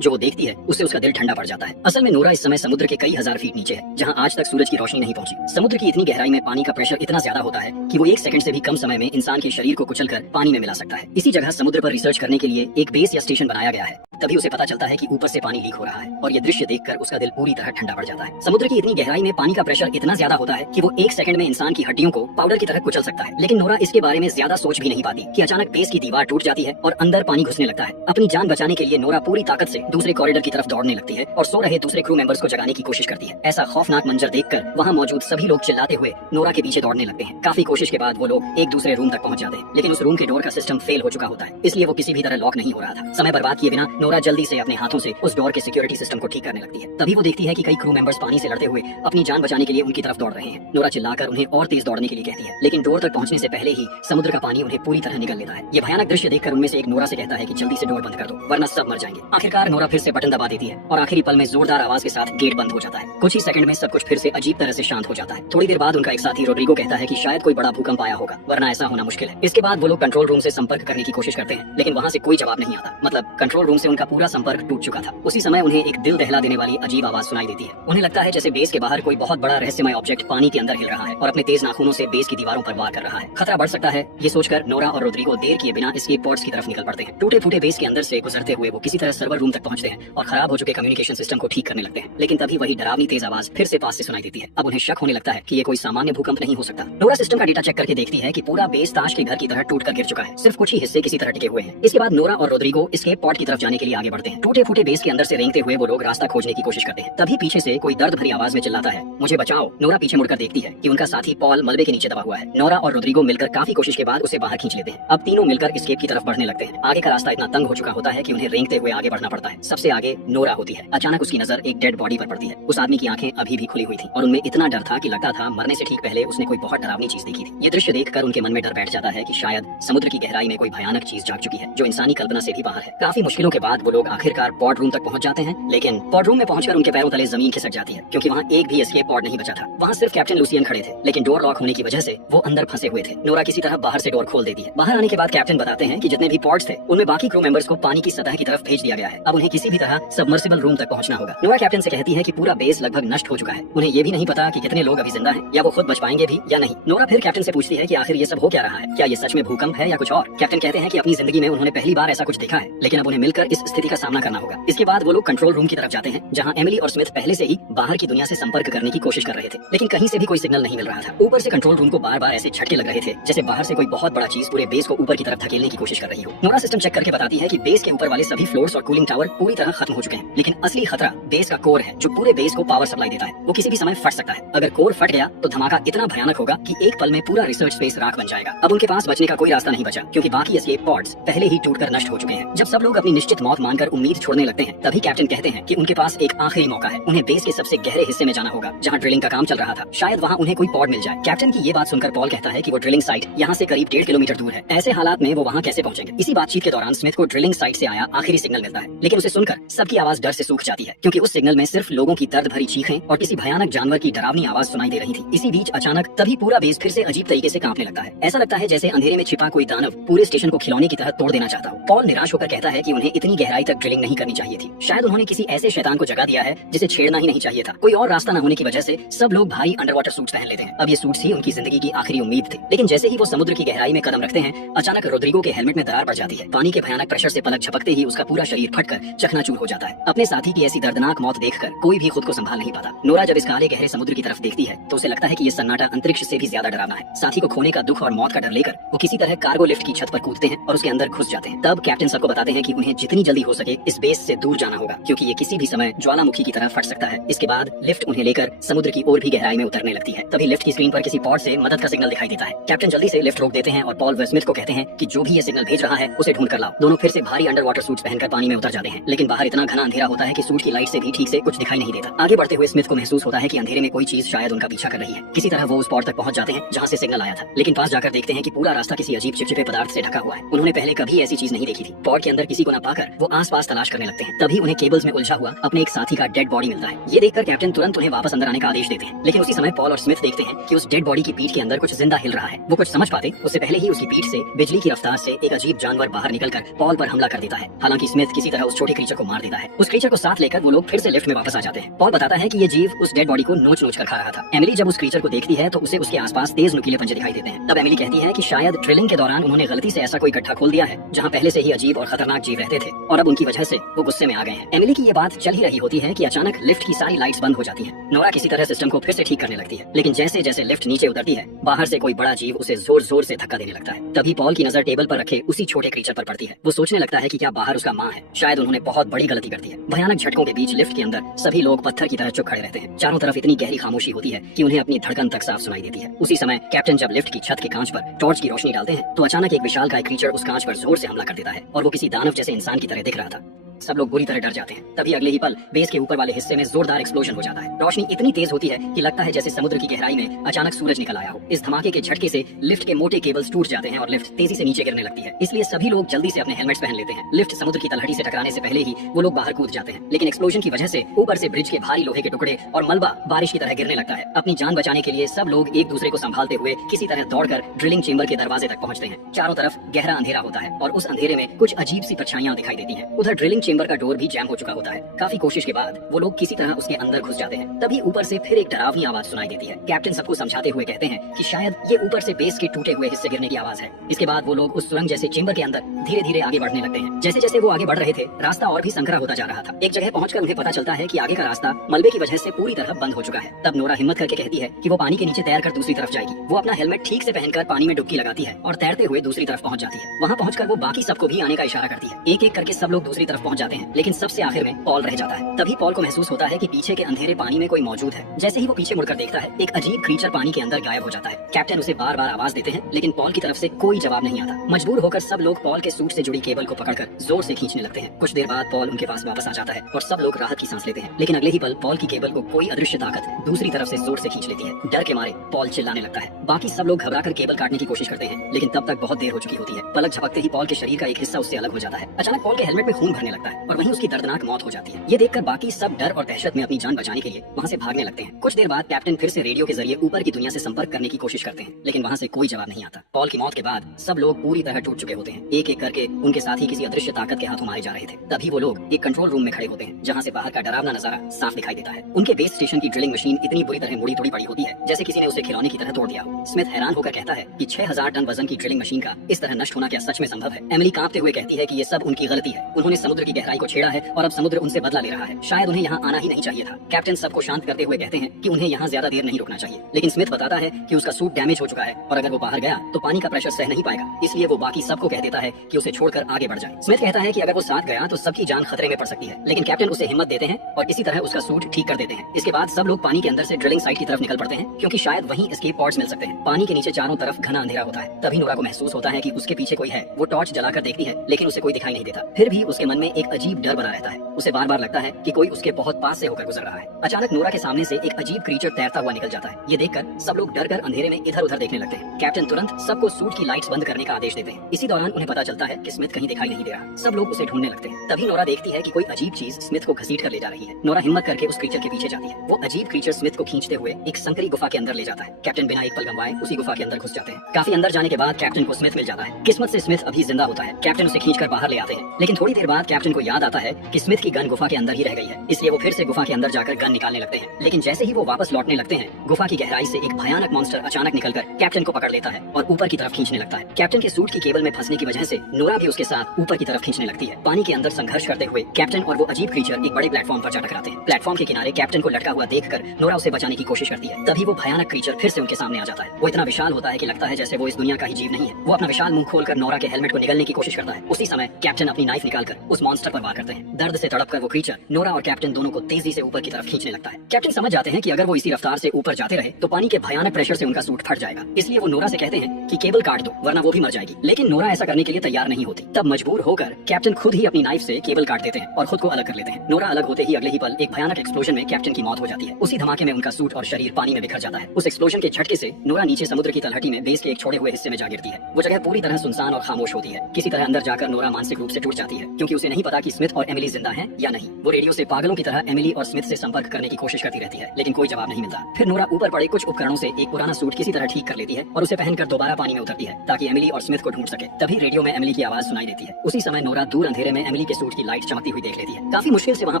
जो वो देखती है उससे उसका दिल ठंडा पड़ जाता है। असल में नोरा इस समय समुद्र के कई हजार फीट नीचे है, जहाँ आज तक सूरज की रोशनी नहीं पहुंची। समुद्र की इतनी गहराई में पानी का प्रेशर इतना ज्यादा होता है कि वो 1 सेकंड से भी कम समय में इंसान के शरीर को कुचलकर पानी में मिला सकता है। इसी जगह समुद्र पर रिसर्च करने के लिए एक बेस या स्टेशन बनाया गया है। तभी उसे पता चलता है कि ऊपर से पानी लीक हो रहा है और ये दृश्य देखकर उसका दिल पूरी तरह ठंडा पड़ जाता है। समुद्र की इतनी गहराई में पानी का प्रेशर इतना ज्यादा होता है कि वो 1 सेकंड में इंसान की हड्डियों को पाउडर की तरह कुचल सकता है। लेकिन नोरा इसके बारे में ज्यादा सोच भी नहीं पाती कि अचानक बेस की दीवार टूट जाती है और अंदर पानी घुसने लगता है। अपनी जान बचाने के लिए नोरा पूरी ताकत से दूसरे कॉरिडोर की तरफ दौड़ने लगती है और सो रहे दूसरे क्रू मेंबर्स को जगाने की कोशिश करती है। ऐसा खौफनाक मंजर देखकर वहाँ मौजूद सभी लोग चिल्लाते हुए नोरा के पीछे दौड़ने लगते हैं। काफी कोशिश के बाद वो लोग एक दूसरे रूम तक पहुंच जाते हैं, लेकिन उस रूम के डोर का सिस्टम फेल हो चुका होता है, इसलिए वो किसी भी तरह लॉक नहीं हो रहा था। समय बर्बाद किए बिना नोरा जल्दी से अपने हाथों से उस डोर के सिक्योरिटी सिस्टम को ठीक करने लगती है। तभी वो देखती है कि कई क्रू मेंबर्स पानी से लड़ते हुए अपनी जान बचाने के लिए उनकी तरफ दौड़ रहे हैं। नोरा चिल्लाकर उन्हें और तेज दौड़ने के लिए कहती है, लेकिन डोर तक पहुंचने से पहले ही समुद्र का पानी उन्हें पूरी तरह निगल लेता है। ये भयानक दृश्य देखकर उनमें से एक नोरा से कहता है कि जल्दी से डोर बंद कर दो, वरना सब मर जाएंगे। आखिरकार नोरा फिर से बटन दबा देती है और आखिरी पल में जोरदार आवाज के साथ गेट बंद हो जाता है। कुछ ही सेकंड में सब कुछ फिर से अजीब तरह से शांत हो जाता है। थोड़ी देर बाद उनका एक साथी रोड्रिगो कहता है कि शायद कोई बड़ा भूकंप आया होगा, वरना ऐसा होना मुश्किल है। इसके बाद वो लोग कंट्रोल रूम से संपर्क करने की कोशिश करते हैं, लेकिन वहाँ से कोई जवाब नहीं आता। मतलब कंट्रोल रूम से उनका पूरा संपर्क टूट चुका था। उसी समय उन्हें एक दिल दहला देने वाली अजीब आवाज सुनाई देती है। उन्हें लगता है जैसे बेस के बाहर कोई बहुत बड़ा रहस्यमय ऑब्जेक्ट पानी के अंदर हिल रहा है और अपने तेज नाखूनों से बेस की दीवारों पर वार कर रहा है। खतरा बढ़ सकता है, ये सोचकर नोरा और रोड्रिगो देर किए बिना एस्केप पॉड्स की तरफ निकल पड़ते हैं। टूटे फूटे बेस के अंदर से गुजरते हुए वो किसी तरह सर्वर रूम तक पहुंचते हैं और खराब हो चुके कम्युनिकेशन सिस्टम को ठीक करने लगते हैं। लेकिन तभी वही डरावनी तेज आवाज फिर से पास से सुनाई देती है। अब उन्हें शक होने लगता है कि ये कोई सामान्य भूकंप नहीं हो सकता। नोरा सिस्टम का डेटा चेक करके देखती है कि पूरा बेस ताश के घर की तरह टूट कर गिर चुका है, सिर्फ कुछ ही हिस्से किसी तरह टिके हुए हैं। इसके बाद नोरा और रोड्रिगो एस्केप पॉड की तरफ जाने के लिए आगे बढ़ते हैं। टूटे फूटे बेस के अंदर से रेंगते हुए वो लोग रास्ता खोजने की कोशिश करते हैं। तभी पीछे से कोई दर्द भरी आवाज में चिल्लाता है, मुझे बचाओ। नोरा पीछे मुड़कर देखती है कि उनका साथी पॉल मलबे के नीचे दबा हुआ है। नोरा और रोड्रिगो मिलकर काफी कोशिश के बाद उसे बाहर खींच लेते हैं। अब तीनों मिलकर एस्केप की तरफ बढ़ने लगते हैं। आगे का रास्ता इतना तंग हो चुका होता है कि उन्हें रेंगते हुए आगे बढ़ना पड़ता है। सबसे आगे नोरा होती है। अचानक उसकी नजर एक डेड बॉडी पर पड़ती है। उस आदमी की आंखें अभी भी खुली हुई थी और उनमें इतना डर था कि लगता था मरने से ठीक पहले उसने कोई बहुत डरावनी चीज देखी थी। ये दृश्य देखकर उनके मन में डर बैठ जाता है कि शायद समुद्र की गहराई में कोई भयानक चीज जाग चुकी है जो इंसानी कल्पना से भी बाहर है। काफी मुश्किलों के बाद वो लोग आखिरकार पॉड रूम तक पहुंच जाते हैं, लेकिन पॉड रूम में पहुंचकर उनके पैरों तले जमीन खिसक जाती है, क्योंकि वहाँ एक भी एस्केप पॉड नहीं बचा था। वहाँ सिर्फ कैप्टन लूसियन खड़े थे, लेकिन डोर लॉक होने की वजह से वो अंदर फंसे हुए थे। नोरा किसी तरह बाहर से डोर खोल देती है। बाहर आने के बाद कैप्टन बताते हैं कि जितने भी पॉड्स थे उनमें बाकी क्रू मेंबर्स को पानी की सतह की तरफ भेज दिया गया है। अब उन्हें किसी भी तरह सबमर्सिबल रूम तक पहुंचना होगा। नोरा कैप्टन से कहती है कि पूरा बेस लगभग नष्ट हो चुका है। उन्हें ये भी नहीं पता कि कितने लोग अभी जिंदा हैं या वो खुद बच पाएंगे भी या नहीं। नोरा फिर कैप्टन से पूछती है कि आखिर ये सब हो क्या रहा है, क्या ये सच में भूकंप है या कुछ और। कैप्टन कहते हैं कि अपनी जिंदगी में उन्होंने पहली बार ऐसा कुछ देखा है, लेकिन अब उन्हें मिलकर इस स्थिति का सामना करना होगा। इसके बाद वो लोग कंट्रोल रूम की तरफ जाते हैं, जहाँ एमिली और स्मिथ पहले से ही बाहर की दुनिया से संपर्क करने की कोशिश कर रहे थे, लेकिन कहीं से भी कोई सिग्नल नहीं मिल रहा था। ऊपर से कंट्रोल रूम को बार बार ऐसे झटके लग रहे थे जैसे बाहर से कोई बहुत बड़ा चीज पूरे बेस को ऊपर की तरफ धकेलने की कोशिश कर रही हो। नोरा सिस्टम चेक करके बताती है कि बेस के ऊपर वाले सभी फ्लोर्स और कूलिंग टावर पूरी तरह खत्म हो चुके हैं, लेकिन असली खतरा बेस का कोर है जो पूरे बेस को पावर सप्लाई देता है। वो किसी भी समय फट सकता है। अगर कोर फट गया तो धमाका इतना भयानक होगा कि एक पल में पूरा रिसर्च स्पेस राख बन जाएगा। अब उनके पास बचने का कोई रास्ता नहीं बचा, क्योंकि बाकी एस्केप पॉड्स पहले ही टूटकर नष्ट हो चुके हैं। जब सब लोग अपनी निश्चित मौत मानकर उम्मीद छोड़ने लगते हैं, तभी कैप्टन कहते हैं कि उनके पास एक आखिरी मौका है। उन्हें बेस के सबसे गहरे हिस्से में जाना होगा, जहाँ ड्रिलिंग का काम चल रहा था। शायद वहाँ उन्हें कोई पॉड मिल जाए। कैप्टन की ये बात सुनकर पॉल कहता है कि वो ड्रिलिंग साइट यहाँ से करीब 1.5 किलोमीटर दूर है। ऐसे हालात में वो वहाँ कैसे पहुंचेंगे। इसी बातचीत के दौरान स्मिथ को ड्रिलिंग साइट से आया आखिरी सिग्नल मिलता है, लेकिन उसे सुनकर सबकी आवाज डर से सूख जाती है, क्योंकि उस सिग्नल में सिर्फ लोगों की दर्द भरी चीखें और किसी भयानक जानवर की डरावनी आवाज सुनाई दे रही थी। इसी बीच अचानक तभी पूरा बेस फिर से अजीब तरीके से कांपने लगता है। ऐसा लगता है जैसे अंधेरे में छिपा कोई दानव पूरे स्टेशन को खिलौने की तरह तोड़ देना चाहता हो। पॉल निराश होकर कहता है कि उन्हें इतनी गहराई तक ड्रिलिंग नहीं करनी चाहिए थी। शायद उन्होंने किसी ऐसे शैतान को जगा दिया है जिसे छेड़ना ही नहीं चाहिए था। कोई और रास्ता न होने की वजह से सब लोग भारी अंडरवाटर सूट्स पहन लेते हैं। अब ये सूट्स ही उनकी जिंदगी की आखिरी उम्मीद थी। लेकिन जैसे ही वो समुद्र की गहराई में कदम रखते हैं, अचानक रोड्रिगो के हेलमेट में दरार पड़ जाती है। पानी के भयानक प्रेशर से पलक झपकते ही उसका पूरा शरीर फटकर चकनाचूर हो जाता है। अपने साथी की ऐसी दर्दनाक मौत देखकर कोई भी खुद को संभाल नहीं पाता। नोरा जब इस काले गहरे समुद्र की तरफ देखती है तो उसे लगता है कि ये सन्नाटा अंतरिक्ष से भी ज्यादा डरावना है। साथी को खोने का दुख और मौत का डर लेकर वो किसी तरह कार्गो लिफ्ट की छत पर कूदते हैं और उसके अंदर घुस जाते हैं। तब कैप्टन सबको बताते हैं कि उन्हें जितनी जल्दी हो सके इस बेस से दूर जाना होगा, क्योंकि ये किसी भी समय ज्वालामुखी की तरह फट सकता है। इसके बाद लिफ्ट उन्हें लेकर समुद्र की और भी गहराई में उतरने लगती है। तभी लिफ्ट की स्क्रीन पर किसी पॉड से मदद का सिग्नल दिखाई देता है। कैप्टन जल्दी से लिफ्ट रोक देते हैं और पॉल व स्मिथ को कहते हैं कि जो भी ये सिग्नल भेज रहा है उसे ढूंढ कर लाओ। दोनों फिर से भारी अंडर वाटर सूट्स पहनकर पानी में उतर जाते हैं, लेकिन बाहर इतना घना अंधेरा होता है कि सूट की लाइट से भी ठीक से कुछ दिखाई नहीं देता। आगे बढ़ते हुए स्मिथ को महसूस होता है कि अंधेरे में कोई चीज शायद उनका पीछा कर रही है। किसी तरह वो उस पॉड तक पहुंच जाते हैं जहाँ से सिग्नल आया था, लेकिन पास जाकर देखते हैं कि पूरा रास्ता किसी अजीब चिपचिपे पदार्थ से ढका हुआ है। उन्होंने पहले कभी ऐसी चीज नहीं देखी थी। पॉड के अंदर किसी को न पाकर वो आसपास तलाश करने लगते हैं। तभी उन्हें केबल्स में उलझा हुआ अपने एक साथी का डेड बॉडी मिलता है। ये देखकर कैप्टन तुरंत उन्हें वापस अंदर आने का आदेश देते हैं, लेकिन उसी समय पॉल और स्मिथ देखते हैं कि उस डेड बॉडी की पीठ के अंदर कुछ जिंदा हिल रहा है। वो कुछ समझ पाते उससे पहले ही उसकी पीठ से बिजली की रफ्तार से एक अजीब जानवर बाहर निकलकर पॉल पर हमला कर देता है। हालांकि स्मिथ किसी तरह उस छोटे क्रीचर को मार देता है। उस क्रीचर को साथ लेकर वो लोग फिर से लिफ्ट में वापस आ जाते हैं। पॉल बताता है कि ये जीव उस डेड बॉडी को नोच नोच कर खा रहा था। एमिली जब उस क्रीचर को देखती है तो उसे उसके आसपास तेज नुकीले पंजे दिखाई देते हैं। तब एमिली कहती है कि शायद ड्रिलिंग के दौरान उन्होंने गलती से ऐसा कोई गड्ढा खोल दिया है जहाँ पहले से ही अजीब और खतरनाक जीव रहते थे और अब उनकी वजह से वो गुस्से में आ गए हैं। एमिली की ये बात चल ही रही होती है कि अचानक लिफ्ट की सारी लाइट्स बंद हो जाती हैं। नोरा किसी तरह सिस्टम को फिर से ठीक करने लगती है, लेकिन जैसे जैसे लिफ्ट नीचे उतरती है बाहर से कोई बड़ा जीव उसे जोर जोर से धक्का देने लगता है। तभी पॉल की नजर टेबल पर रखे उसी छोटे क्रीचर पर पड़ती है। वो सोचने लगता है कि क्या बाहर उसका माँ है। शायद उन्होंने बहुत बड़ी गलती कर दी है। भयानक झटकों के बीच लिफ्ट के अंदर सभी लोग पत्थर की तरह चुप खड़े रहते हैं। चारों तरफ इतनी गहरी खामोशी होती है कि उन्हें अपनी धड़कन तक साफ सुनाई देती है। उसी समय कैप्टन जब लिफ्ट की छत के कांच पर टॉर्च की रोशनी डालते हैं तो अचानक एक विशालकाय क्रीचर उस कांच पर जोर से हमला कर देता है और वो किसी दानव जैसे इंसान की तरह दिख रहा था। सब लोग बुरी तरह डर जाते हैं। तभी अगले ही पल बेस के ऊपर वाले हिस्से में जोरदार एक्सप्लोजन हो जाता है। रोशनी इतनी तेज होती है कि लगता है जैसे समुद्र की गहराई में अचानक सूरज निकल आया हो। इस धमाके के झटके से लिफ्ट के मोटे केबल्स टूट जाते हैं और लिफ्ट तेजी से नीचे गिरने लगती है। इसलिए सभी लोग जल्दी से अपने हेलमेट्स पहन लेते हैं। लिफ्ट समुद्र की तलहटी से टकराने से पहले ही वो लोग बाहर कूद जाते हैं, लेकिन एक्सप्लोजन की वजह से ऊपर से ब्रिज के भारी लोहे के टुकड़े और मलबा बारिश की तरह गिरने लगता है। अपनी जान बचाने के लिए सब लोग एक दूसरे को संभालते हुए किसी तरह दौड़कर ड्रिलिंग चेंबर के दरवाजे तक पहुंचते हैं। चारों तरफ गहरा अंधेरा होता है और उस अंधेरे में कुछ अजीब सी परछाइयां दिखाई देती हैं। उधर ड्रिलिंग चेंबर का डोर भी हो चुका होता है। काफी कोशिश के बाद वो लोग किसी तरह उसके अंदर घुस जाते हैं। तभी ऊपर से फिर एक डरावनी आवाज सुनाई देती है। कैप्टन सबको समझाते हुए कहते हैं कि शायद ये ऊपर से बेस के टूटे हुए हिस्से गिरने की आवाज है। इसके बाद वो लोग उस सुरंग जैसे चेंबर के अंदर धीरे धीरे आगे बढ़ने लगते हैं। जैसे जैसे वो आगे बढ़ रहे थे रास्ता और भी संकरा होता जा रहा था। एक जगह पहुंचकर उन्हें पता चलता है कि आगे का रास्ता मलबे की वजह से पूरी तरह बंद हो चुका है। तब नोरा हिम्मत करके कहती है कि वो पानी के नीचे तैरकर दूसरी तरफ जाएगी। वो अपना हेलमेट ठीक से पहनकर पानी में डुबकी लगाती है और तैरते हुए दूसरी तरफ पहुंच जाती है। वहां पहुंचकर वो बाकी सबको भी आने का इशारा करती है। एक एक करके सब लोग दूसरी तरफ पहुंच जाते हैं, लेकिन सबसे आखिर में पॉल रह जाता है। तभी पॉल को महसूस होता है कि पीछे के अंधेरे पानी में कोई मौजूद है। जैसे ही वो पीछे मुड़कर देखता है एक अजीब क्रीचर पानी के अंदर गायब हो जाता है। कैप्टन उसे बार बार आवाज देते हैं, लेकिन पॉल की तरफ से कोई जवाब नहीं आता। मजबूर होकर सब लोग पॉल के सूट से जुड़ी केबल को पकड़कर जोर से खींचने लगते हैं। कुछ देर बाद पॉल उनके पास वापस आ जाता है और सब लोग राहत की सांस लेते हैं, लेकिन अगले ही पल पॉल की केबल को कोई अदृश्य ताकत दूसरी तरफ से जोर से खींच लेती है। डर के मारे पॉल चिल्लाने लगता है। बाकी सब लोग घबराकर केबल काटने की कोशिश करते हैं, लेकिन तब तक बहुत देर हो चुकी होती है। पलक झपकते ही पॉल के शरीर का एक हिस्सा उससे अलग हो जाता है। अचानक पॉल के हेलमेट में खून भरने लगता है और वहीं उसकी दर्दनाक मौत हो जाती है। ये देखकर बाकी सब डर और दहशत में अपनी जान बचाने के लिए वहाँ से भागने लगते हैं। कुछ देर बाद कैप्टन फिर से रेडियो के जरिए ऊपर की दुनिया से संपर्क करने की कोशिश करते हैं, लेकिन वहाँ से कोई जवाब नहीं आता। पॉल की मौत के बाद सब लोग पूरी तरह टूट चुके होते हैं। एक एक करके उनके साथी किसी अदृश्य ताकत के हाथों मारे जा रहे थे। तभी वो लोग एक कंट्रोल रूम में खड़े होते हैं, जहाँ से बाहर का डरावना नजारा साफ दिखाई देता है। उनके बेस स्टेशन की ड्रिलिंग मशीन इतनी बुरी तरह मुड़ी तोड़ी पड़ी होती है जैसे किसी ने उसे खिलौने की तरह तोड़ दिया हो। स्मिथ हैरान होकर कहता है कि 6000 टन वजन की ड्रिलिंग मशीन का इस तरह नष्ट होना क्या सच में संभव है? एमिली कांपते हुए कहती है कि ये सब उनकी गलती है। उन्होंने समुद्र की गहराई को छेड़ा है और अब समुद्र उनसे बदला ले रहा है। शायद उन्हें यहाँ आना ही नहीं चाहिए था। कैप्टन सबको शांत करते हुए कहते हैं कि उन्हें यहाँ ज्यादा देर नहीं रुकना चाहिए, लेकिन स्मिथ बताता है कि उसका सूट डैमेज हो चुका है और अगर वो बाहर गया तो पानी का प्रेशर सह नहीं पाएगा। इसलिए वो बाकी सबको कह देता है कि उसे छोड़कर आगे बढ़ जाए। स्मिथ कहता है कि अगर वो साथ गया तो सबकी जान खतरे में पड़ सकती है, लेकिन कैप्टन उसे हिम्मत देते हैं और इसी तरह उसका सूट ठीक कर देते हैं। इसके बाद सब लोग पानी के अंदर से ड्रिलिंग साइट की तरफ निकल पड़ते हैं, क्योंकि शायद वहीं एस्केप पॉड्स मिल सकते हैं। पानी के नीचे चारों तरफ घना अंधेरा होता है। तभी नोरा को महसूस होता है कि उसके पीछे कोई है। वो टॉर्च जलाकर देखती है, लेकिन उसे कोई दिखाई नहीं देता। फिर भी उसके मन में एक अजीब डर बना रहता है। उसे बार बार लगता है कि कोई उसके बहुत पास से होकर गुजर रहा है। अचानक नोरा के सामने से एक अजीब क्रीचर तैरता हुआ निकल जाता है। ये देखकर सब लोग डर कर अंधेरे में इधर उधर देखने लगते हैं। कैप्टन तुरंत सबको सूट की लाइट्स बंद करने का आदेश देते हैं। इसी दौरान उन्हें पता चलता है कि स्मिथ कहीं दिखाई नहीं दे रहा। सब लोग उसे ढूंढने लगते हैं। तभी नोरा देखती है कि कोई अजीब चीज स्मिथ को घसीट कर ले जा रही है। नोरा हिम्मत करके उस क्रीचर के पीछे जाती है। वो अजीब क्रीचर स्मिथ को खींचते हुए एक संकरी गुफा के अंदर ले जाता है। कैप्टन बिना एक पल गंवाए उसी गुफा के अंदर घुस जाते हैं। काफी अंदर जाने के बाद कैप्टन को स्मिथ मिल जाता है। किस्मत से स्मिथ अभी जिंदा होता है। कैप्टन उसे खींचकर बाहर ले आते हैं, लेकिन थोड़ी देर बाद कैप्टन को याद आता है कि स्मिथ की गन गुफा के अंदर ही रह गई है। इसलिए वो फिर से गुफा के अंदर जाकर गन निकालने लगते हैं, लेकिन जैसे ही वो वापस लौटने लगते हैं गुफा की गहराई से एक भयानक मॉन्स्टर अचानक निकलकर कैप्टन को पकड़ लेता है और ऊपर की तरफ खींचने लगता है। कैप्टन के सूट की केबल में फंसने की वजह से नोरा भी उसके साथ ऊपर की तरफ खींचने लगती है। पानी के अंदर संघर्ष करते हुए कैप्टन और वो अजीब क्रीचर एक बड़े प्लेटफॉर्म पर जा टकराते हैं। प्लेटफॉर्म के किनारे कैप्टन को लटका हुआ देखकर नोरा उसे बचाने की कोशिश करती है। तभी वो भयानक क्रीचर फिर से उनके सामने आ जाता है। वो इतना विशाल होता है कि लगता है जैसे वो इस दुनिया का ही जीव नहीं है। वो अपना विशाल मुंह खोलकर नोरा के हेलमेट को निगलने की कोशिश करता है। उसी समय कैप्टन अपनी नाइफ निकालकर उस मॉन्स्टर पर वार करते हैं। दर्द से तड़पकर वो क्रीचर नोरा और कैप्टन दोनों को तेजी से ऊपर की तरफ खींचने लगता है। कैप्टन समझ जाते हैं कि अगर वो इसी रफ्तार से ऊपर जाते रहे तो पानी के भयानक प्रेशर से उनका सूट फट जाएगा। इसलिए वो नोरा से कहते हैं कि केबल काट दो वरना वो भी मर जाएगी, लेकिन नोरा ऐसा करने के लिए तैयार नहीं होती। तब मजबूर होकर कैप्टन खुद ही अपनी नाइफ से केबल काट देते हैं और खुद को अलग कर लेते हैं। नोरा अलग होते ही अगले ही पल एक भयानक एक्सप्लोजन में कैप्टन की मौत हो जाती है। उसी धमाके में उनका सूट और शरीर पानी में बिखर जाता है। उस एक्सप्लोजन के झटके से नोरा नीचे समुद्र की तलहटी में बेस के एक छोड़े हुए हिस्से में जा गिरती है। वो जगह पूरी तरह सुनसान और खामोश होती है। किसी तरह अंदर जाकर नोरा मानसिक रूप से टूट जाती है, क्योंकि उसे नहीं पता पता कि स्मिथ और एमिली जिंदा हैं या नहीं। वो रेडियो से पागलों की तरह एमिली और स्मिथ से संपर्क करने की कोशिश करती रहती है, लेकिन कोई जवाब नहीं मिलता। फिर नोरा ऊपर पड़े कुछ उपकरणों से एक पुराना सूट किसी तरह ठीक कर लेती है और उसे पहनकर दोबारा पानी में उतरती है ताकि एमिली और स्मिथ को ढूंढ सके। तभी रेडियो में एमिली की आवाज सुनाई देती है। उसी समय नोरा दूर अंधेरे में एमिली के सूट की लाइट चमकती हुई देख लेती है। काफी मुश्किल से वहां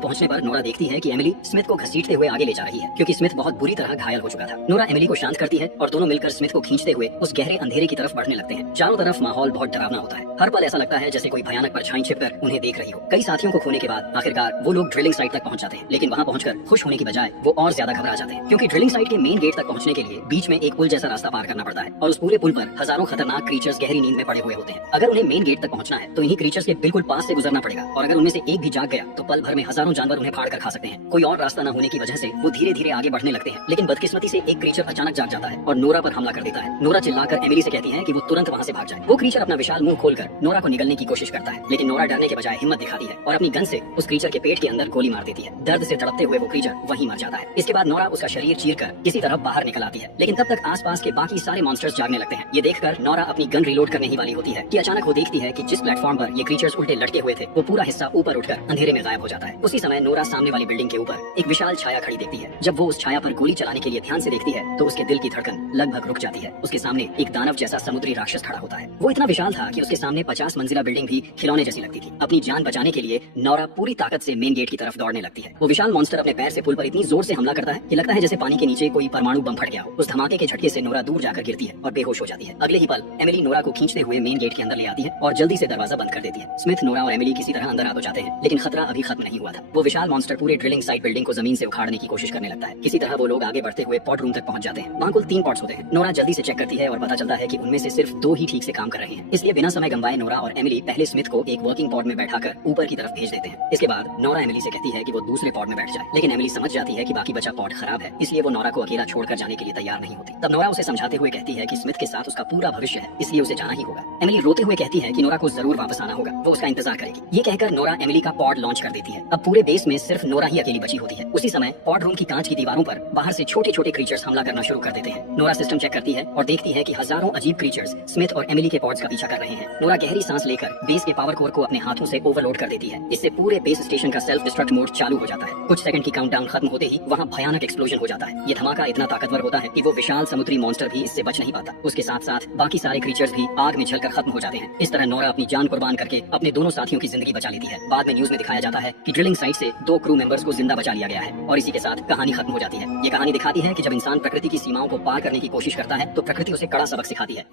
पहुंचने पर नोरा देखती है कि एमिली स्मिथ को घसीटते हुए आगे ले जा रही है, क्योंकि स्मिथ बहुत बुरी तरह घायल हो चुका था। नोरा एमिली को शांत करती है और दोनों मिलकर स्मिथ को खींचते हुए उस गहरे अंधेरे की तरफ बढ़ने लगते हैं। चारों तरफ माहौल बहुत डरावना होता है। हर पल ऐसा लगता है जैसे कोई भयानक परछाई छिपकर उन्हें देख रही हो। कई साथियों को खोने के बाद आखिरकार वो लोग ड्रिलिंग साइट तक पहुंच जाते हैं, लेकिन वहां पहुंचकर खुश होने की बजाय वो और ज्यादा घबरा जाते हैं, क्योंकि ड्रिलिंग साइट के मेन गेट तक पहुंचने के लिए बीच में एक पुल जैसा रास्ता पार करना पड़ता है और उस पूरे पुल पर हजारों खतरनाक क्रीचर्स गहरी नींद में पड़े हुए होते हैं। अगर उन्हें मेन गेट तक पहुंचना है तो इन्हीं क्रीचर्स के बिल्कुल पास से गुजरना पड़ेगा, और अगर उनमें से एक भी जाग गया तो पल भर में हजारों जानवर उन्हें फाड़ कर खा सकते हैं। कोई और रास्ता न होने की वजह से वो धीरे धीरे आगे बढ़ने लगते हैं, लेकिन बदकिस्मती से एक क्रीचर अचानक जाग जाता है और नोरा पर हमला कर देता है। नोरा चिल्लाकर एमिली से कहती है कि वो तुरंत वहां से भाग जाए। वो क्रीचर अपना विशाल मुंह खोलकर नोरा को निगलने की कोशिश करता है, लेकिन नोरा डरने के बजाय हिम्मत दिखाती है और अपनी गन से उस क्रीचर के पेट के अंदर गोली मार देती है। दर्द से तड़पते हुए वो क्रीचर वहीं मर जाता है। इसके बाद नोरा उसका शरीर चीरकर किसी तरह बाहर निकल आती है, लेकिन तब तक आसपास के बाकी सारे मॉन्स्टर्स जागने लगते हैं। ये देखकर नोरा अपनी गन रिलोड करने ही वाली होती है कि अचानक वो देखती है कि जिस प्लेटफॉर्म पर ये क्रीचर्स उल्टे लटके हुए थे वो पूरा हिस्सा ऊपर उठकर अंधेरे में गायब हो जाता है। उसी समय नोरा सामने वाली बिल्डिंग के ऊपर एक विशाल छाया खड़ी देखती है। जब वो उस छाया पर गोली चलाने के लिए ध्यान से देखती है तो उसके दिल की धड़कन लगभग रुक जाती है। उसके सामने एक दानव जैसा समुद्री राक्षस खड़ा होता है। वो इतना विशाल था कि उसके सामने 50 मंजिला बिल्डिंग भी खिलौने जैसी लगती थी। अपनी जान बचाने के लिए नोरा पूरी ताकत से मेन गेट की तरफ दौड़ने लगती है। वो विशाल मॉन्स्टर अपने पैर से पुल पर इतनी जोर से हमला करता है कि लगता है जैसे पानी के नीचे कोई परमाणु बम फट गया हो। उस धमाके के झटके से नोरा दूर जाकर गिरती है और बेहोश हो जाती है। अगले ही पल एमिली नोरा को खींचते हुए मेन गेट के अंदर ले आती है और जल्दी से दरवाजा बंद कर देती है। स्मिथ, नोरा और एमिली किसी तरह अंदर आ तो जाते हैं, लेकिन खतरा अभी खत्म नहीं हुआ था। वो विशाल मॉन्स्टर पूरे ड्रिलिंग साइट बिल्डिंग को जमीन से उखाड़ने की कोशिश करने लगता है। किसी तरह वो लोग आगे बढ़ते हुए पॉट रूम तक पहुंच जाते हैं। वहाँ कुल 3 पॉट्स होते हैं। नोरा जल्दी से चेक करती है और पता चलता है कि उनमें से सिर्फ 2 ही ठीक से काम कर रहे हैं। इसलिए बिना समय गंवाए नोरा और एमिली पहले स्मिथ को एक वर्किंग पॉड में बैठाकर ऊपर की तरफ भेज देते हैं। इसके बाद नोरा एमिली से कहती है कि वो दूसरे पॉड में बैठ जाए, लेकिन एमिली समझ जाती है कि बाकी बचा पॉड खराब है, इसलिए वो नोरा को अकेला छोड़कर जाने के लिए तैयार नहीं होती। तब नोरा उसे समझाते हुए कहती है कि स्मिथ के साथ उसका पूरा भविष्य है, इसलिए उसे जाना ही होगा। एमिली रोते हुए कहती है कि नोरा को जरूर वापस आना होगा, वो उसका इंतजार करेगी। ये कहकर नोरा एमिली का पॉड लॉन्च कर देती है। अब पूरे बेस में सिर्फ नोरा ही अकेली बची होती है। उसी समय पॉड रूम की कांच की दीवारों पर बाहर से छोटे छोटे क्रीचर्स हमला करना शुरू कर देते हैं। नोरा सिस्टम चेक करती है और देखती है कि हजारों अजीब क्रीचर्स स्मिथ और एमिली के पॉड्स का पीछा कर रहे हैं। नोरा गहरी सांस लेकर बेस के पावर कोर को अपने हाथों से ओवरलोड कर देती है। इससे पूरे बेस स्टेशन का सेल्फ डिस्ट्रक्ट मोड चालू हो जाता है। कुछ सेकंड की काउंटडाउन खत्म होते ही वहाँ भयानक एक्सप्लोजन हो जाता है। ये धमाका इतना ताकतवर होता है कि वो विशाल समुद्री मॉन्स्टर भी इससे बच नहीं पाता। उसके साथ साथ बाकी सारे क्रीचर्स भी आग में जलकर खत्म हो जाते हैं। इस तरह नोरा अपनी जान कुर्बान करके अपने दोनों साथियों की जिंदगी बचा लेती है। बाद में न्यूज में दिखाया जाता है कि ड्रिलिंग साइट से 2 क्रू मेंबर्स को जिंदा बचा लिया गया है और इसी के साथ कहानी खत्म हो जाती है। ये कहानी दिखाती है कि जब इंसान प्रकृति की सीमाओं को पार करने की कोशिश करता है तो प्रकृति उसे कड़ा सबक सिखाती है।